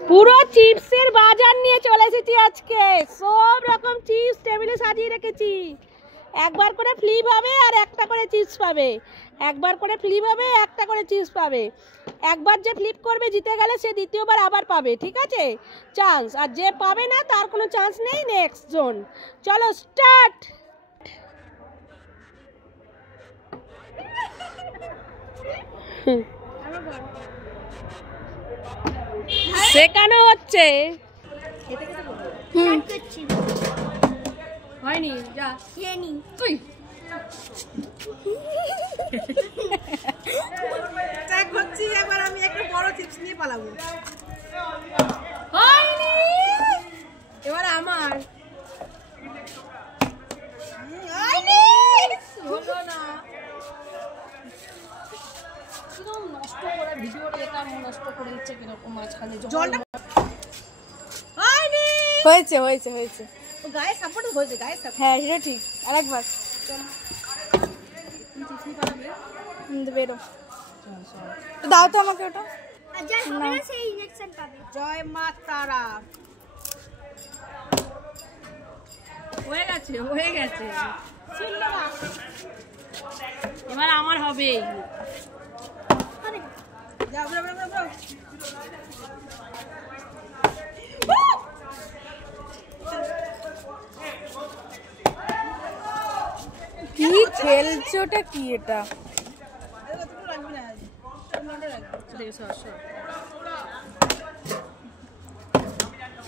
পুরো চিপসের বাজার নিয়ে চলে এসেছি আজকে। সব রকম চিপস টেবিলে সাজিয়ে রেখেছি। একবার করে ফ্লিপ হবে আর একটা করে চিপস পাবে। একবার করে ফ্লিপ হবে, একটা করে চিপস পাবে। একবার যে ফ্লিপ করবে জিতে গেলে সে দ্বিতীয়বার আবার পাবে, ঠিক আছে? চান্স। আর যে পাবে না তার কোনো চান্স নেই। Next zone. চলো স্টার্ট। শেখানো হচ্ছে। হয়নি, যা তুই এবার আমি একটা বড় চিপস নিয়ে পালাবো। হয়নি, এবার আমার হলো না। কিরকম নষ্ট করে ভিডিওটা, এটা নষ্ট করে দিচ্ছে কিরকম মাঝখানে জলটা। হয়নি, হয়েছে হয়েছে হয়েছে। গায়ে সাপোর্ট হয়েছে, গায়ে সাপোর্ট। হ্যাঁ সেটা ঠিক। আরেকবার বেরো দাও তো আমাকে ওটা। জয় মা তারা। হয়ে গেছে হয়ে গেছে, এবার আমার হবে। কি খেলছোটা কি এটা?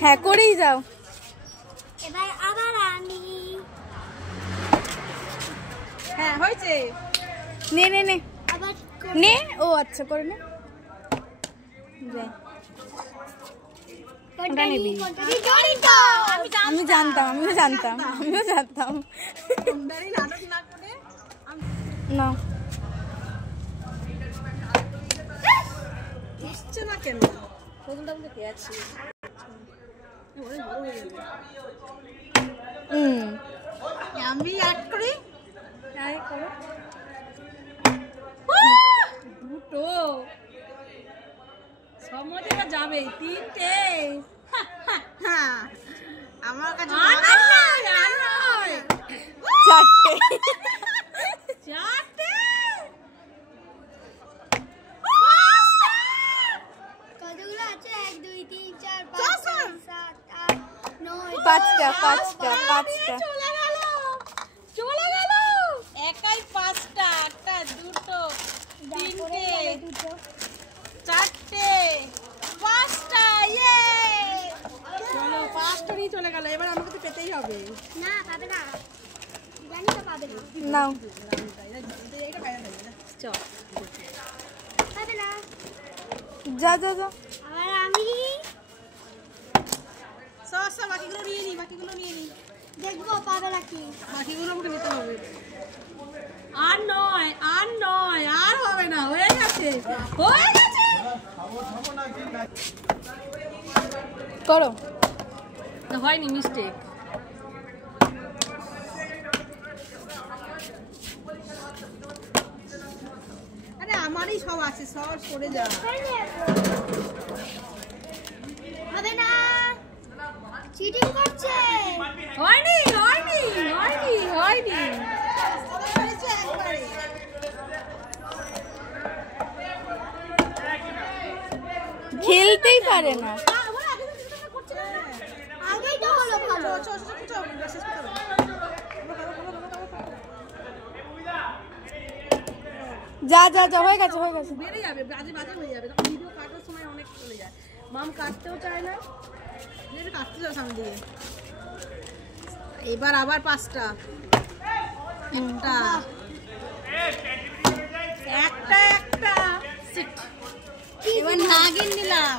হ্যাঁ করেই যাও। এবার আবার আমি। হ্যাঁ হয়েছে। নে নে নে আবার নে। ও আচ্ছা করে নে। আমি জানতাম আমিও জানতাম আমিও জানতাম না না কেন আমি অ্যাড করি। দুটো সমাজে যাবে, তিনটে আমার কাছে চারটে চারটে কতগুলো আছে? 1 2 3 4 5 6 7 8 9 পাঁচটা পাঁচটা পাঁচটা চলে গেল একাই। পাঁচটা, একটা, দুটো, তিনটে, চারটে, পাঁচটা। ইয়ে চলো পাঁচটা নিয়ে চলে গেল। এবার আমাকে তো পেতেই হবে। না পাবে না, জানি তো পাবে না। নাও পাবে না। যা যা যা। আবার আমি সব বাকিগুলো নিয়ে নি, বাকিগুলো নিয়ে নি। দেখবো পাবে নাকি। বাকিগুলো আমাকে নিতে হবে। আর নয় আর নয়, আর হবে না। হয়ে গেছে হয়ে গেছে। করো না, হয়নি, মিস্টেক। আরে আমারই সব আছে, সব সরে যা। হবে না, চিটিং করছে। হয়নি হয়নি হয়নি হয়নি। খেলতেই পারে না। আগেই তো হলো ভালো। যা যা যা, হয়ে গেছে হয়ে গেছে। বেড়ে যাবে, বাজে বাজে হয়ে যাবে। তখন ভিডিও কাটার সময় অনেক চলে যায়। মাম কাটতেও চায় না, কাটতে যাও সামনে দিকে। এবার আবার পাঁচটা। একটা একটা একটা। এবার নাগিন দিলাম।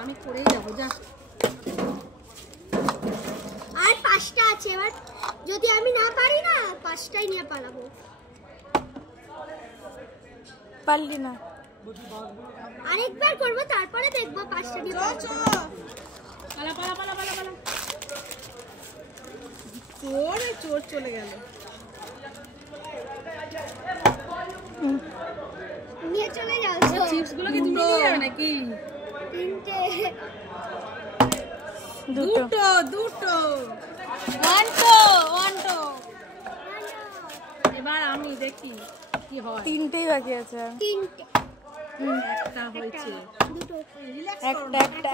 আমি করেই যাবো, যা। আর পাঁচটা আছে। এবার যদি আমি না পারি না, পাঁচটাই নিয়ে পালাবো। পারলি না, আরেকবার করবো, তারপরে দেখবো পাঁচটা নিয়ে পালাবো। পালা পালা পালা পালা পালা। চোর চোর চলে গেল। চলে যাও চিপস গুলো কি দুটো যাবে নাকি? তিনটে দুটো দুটো এবার আমি দেখি কি হয়। তিনটেই বাকি আছে। তিনটে একটা হয়েছে। দুটো একটা একটা